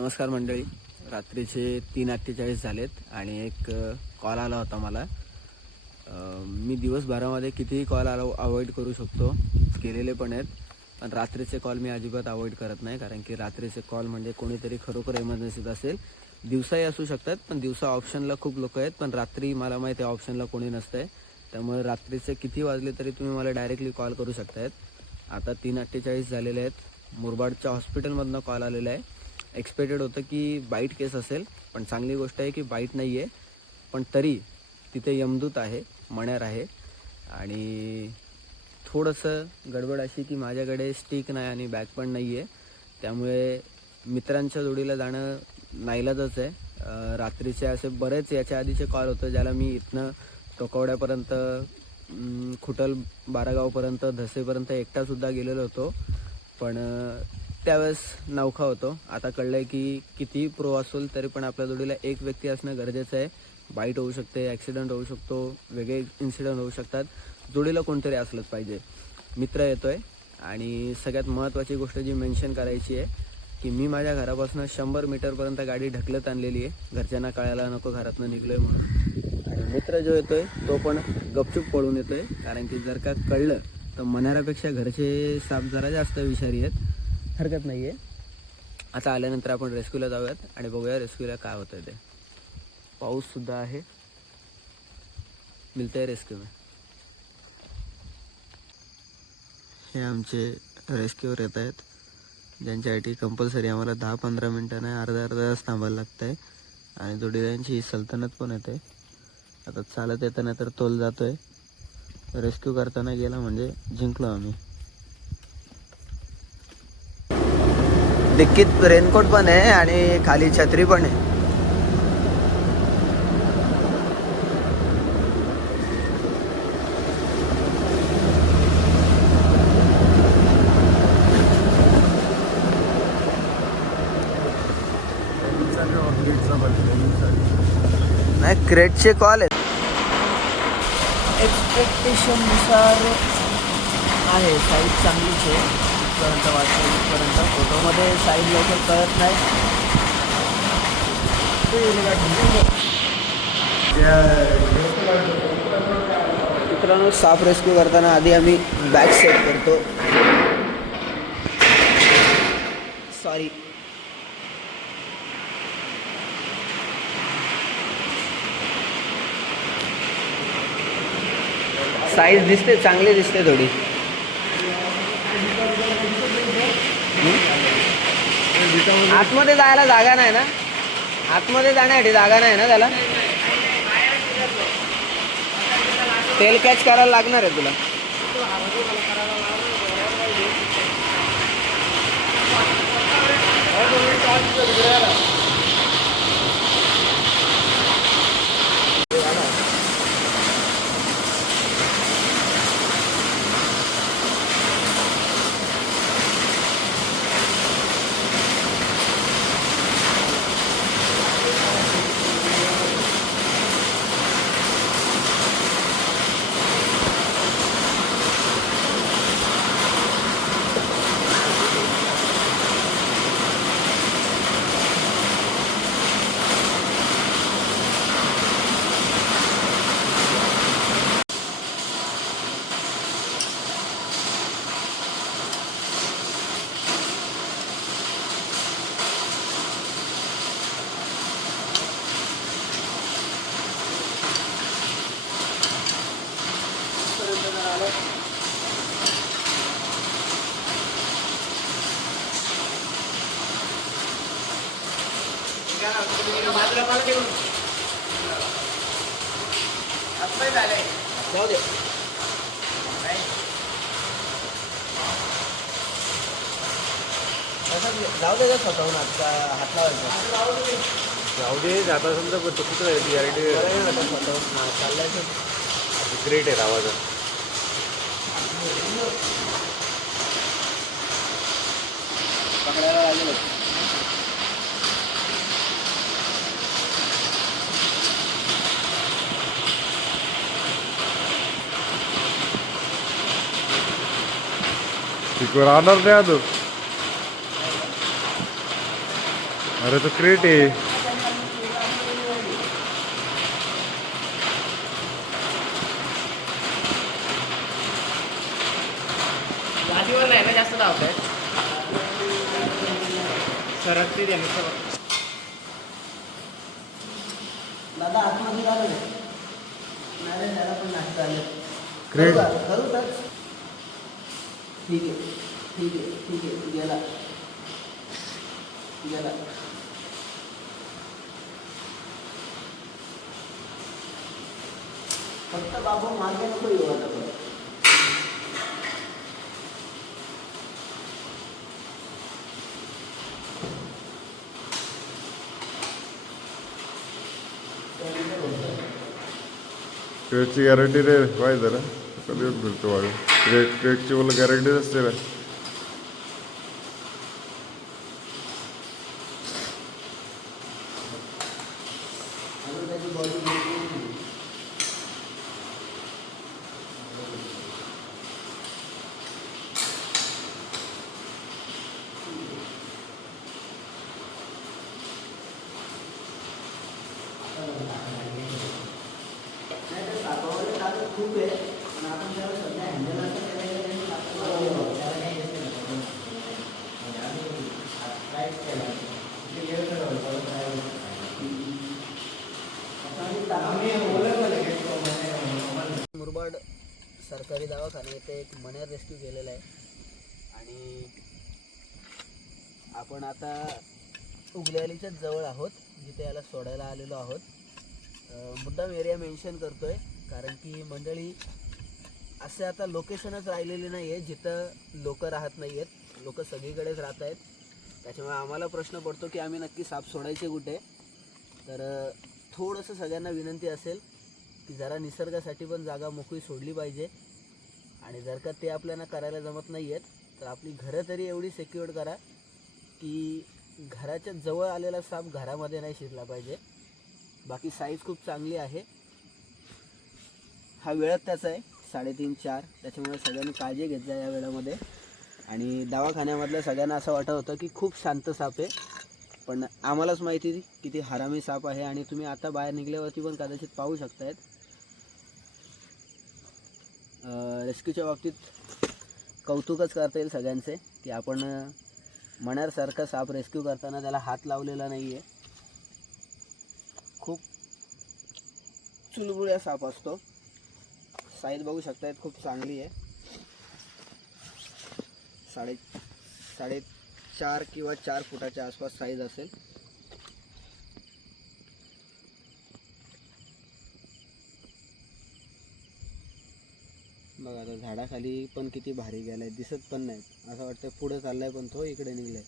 नमस्कार मंडळी. रात्रीचे 3:48 झालेत आणि एक कॉल आला होता मला. मी दिवसभरामध्ये कितीही कॉल अवॉइड करू शकतो, केलेले पण आहेत. पण रात्रीचे कॉल मी अजिबात अवॉइड करत नाही, कारण की रात्रीचे कॉल म्हणजे कोणीतरी खरोखर इमर्जन्सीत असेल. दिवसाही असू शकतात, पण दिवसा ऑप्शनला खूप लोक आहेत, पण रात्री मला माहिती आहे ऑप्शनला कोणी नसतं आहे. त्यामुळे रात्रीचे किती वाजले तरी तुम्ही मला डायरेक्टली कॉल करू शकतायत. आता 3:48 झालेले आहेत. मुरबाडच्या हॉस्पिटलमधनं कॉल आलेला आहे. एक्सपेक्टेड होतं की बाईट केस असेल, पण चांगली गोष्ट आहे की बाईट नाही आहे. पण तरी तिथे यमदूत आहे, मण्यार आहे. आणि थोडंसं गडबड अशी की माझ्याकडे स्टिक नाही आणि बॅग पण नाही आहे. त्यामुळे मित्रांच्या जोडीला जाणं नाईलाजच आहे. रात्रीचे असे बरेच याच्या आधीचे कॉल होते, ज्याला मी इथनं टोकवड्यापर्यंत, खुटल बारागावपर्यंत, धसेपर्यंत एकटासुद्धा गेलेलो होतो. पण त्यावेळेस नौखा होतो. आता कळलं आहे की कितीही प्रो असेल तरी पण आपल्या जोडीला एक व्यक्ती असणं गरजेचं आहे. बाईट होऊ शकते, ॲक्सिडेंट होऊ शकतो, वेगळे इन्सिडेंट होऊ शकतात. जोडीला कोणतरी असलंच पाहिजे. मित्र येतो आहे. आणि सगळ्यात महत्त्वाची गोष्ट जी मेन्शन करायची आहे की मी माझ्या घरापासून 100 मीटरपर्यंत गाडी ढकलत आणलेली आहे. घरच्यांना कळायला नको घरातनं निघलो आहे म्हणून. आणि मित्र जो येतो आहे तो पण गपचूप पळून येतो आहे, कारण की जर का कळलं तर मनारापेक्षा घरचे साप जरा जास्त विषारी आहेत. हरकत नाही आहे. आता आल्यानंतर आपण रेस्क्यूला जाऊयात आणि बघूया रेस्क्यूला काय होतं आहे ते. पाऊससुद्धा आहे. मिळतं आहे रेस्क्यू में. हे आमचे रेस्क्यूवर येत आहेत, ज्यांच्यासाठी कंपल्सरी आम्हाला 10-15 मिनटं नाही, अर्धा तास थांबायला लागतं आहे. आणि जोडीदारांची ही सल्तनत पण येते. आता चालत येताना तर तोल जातो आहे, रेस्क्यू करताना गेला म्हणजे जिंकलो आम्ही. डिक्कीत रेनकोट पण आहे आणि खाली छत्री पण आहे. नाही, क्रेटचे कॉल आहेत. एक्सपेक्टेशननुसार आहे साईज चांगलीच आहे. इथपर्यंत वाटतं, इथपर्यंत फोटोमध्ये साईज लवकर कळत नाही. मित्रांनो, साप रेस्क्यू करताना आधी आम्ही बॅग सेट करतो. सॉरी. साईज दिसते, चांगली दिसते थोडी. आतमध्ये जायला जागा नाही ना, आतमध्ये जाण्यासाठी जागा नाही ना त्याला. तेल कॅच करायला लागणार आहे तुला. जाऊ दे. जाऊ दे का स्वतःहून हात लावायचा. जाऊ दे, जाता समजा पण तो कुठं आहे गॅरंटी स्वतःहून चाललायचं. ग्रेट आहे आवाज. पकडायला लागेल. राहणार नाही अजून. अरे तो क्रेट आहे. गादीवर नाही ना जास्त धावत आहे. सरकते त्यांनी सरक. दादा आतमध्ये झालं नाही त्याला पण नाही चालेल. क्रेट करू टच. ठीक आहे ठीक आहे ठीक आहे गेला गेला. फक्त बाबू मागे नको येऊ आता परत. क्रेटची गॅरंटी रे पाहिजे जरा कधी फिरतो वाळू. क्रेटची बोल गॅरंटीच असते रे. अजून त्याची बॉडी खूप आहे पण आपण त्याला सध्या हँडल असं मुरबाड सरकारी दवाखाना येथे एक मनेर रेस्क्यू केलेला आहे आणि आपण आता उगल्यालीच्याच जवळ आहोत जिथे याला सोडायला आलेलो आहोत. मुद्दाम एरिया मेन्शन करतोय कारण की मंडळी असे आता लोकेशनच राहिलेले नाही आहे जिथं लोक राहत नाही आहेत. लोक सगळीकडेच राहत आहेत. त्याच्यामुळे आम्हाला प्रश्न पडतो की आम्ही नक्की साप सोडायचे कुठे. तर थोडंसं सगळ्यांना विनंती असेल की जरा निसर्गासाठी पण जागा मोकळी सोडली पाहिजे. आणि जर का ते आपल्याला करायला जमत नाही आहेत तर आपली घरं तरी एवढी सिक्युअर्ड करा की घराच्या जवळ आलेला साप घरामध्ये नाही शिरला पाहिजे. बाकी साईज खूप चांगली आहे. हा वेळच त्याचा आहे 3:30-4. त्याच्यामुळे सगळ्यांनी काळजी घेत जा या वेळामध्ये. आणि दवाखान्यामधल्या सगळ्यांना असं वाटत होतं की खूप शांत साप आहे पण आम्हालाच माहिती किती हरामी साप आहे. आणि तुम्ही आता बाहेर निघल्यावरती पण कदाचित पाहू शकतायत. रेस्क्यूच्या बाबतीत कौतुकच करता येईल सगळ्यांचे की आपण मण्यारसारखा साप रेस्क्यू करताना त्याला हात लावलेला नाही आहे. खूप चुलबुळ्या साप असतो. साईज बघू शकतायत खूप चांगली आहे. 4.5 किंवा 4 फुटाच्या आसपास साईज असेल. बघा आता झाडाखाली पण किती भारी गेलाय दिसत पण नाही. असं वाटतं पुढे चाललाय पण तो इकडे निघलाय.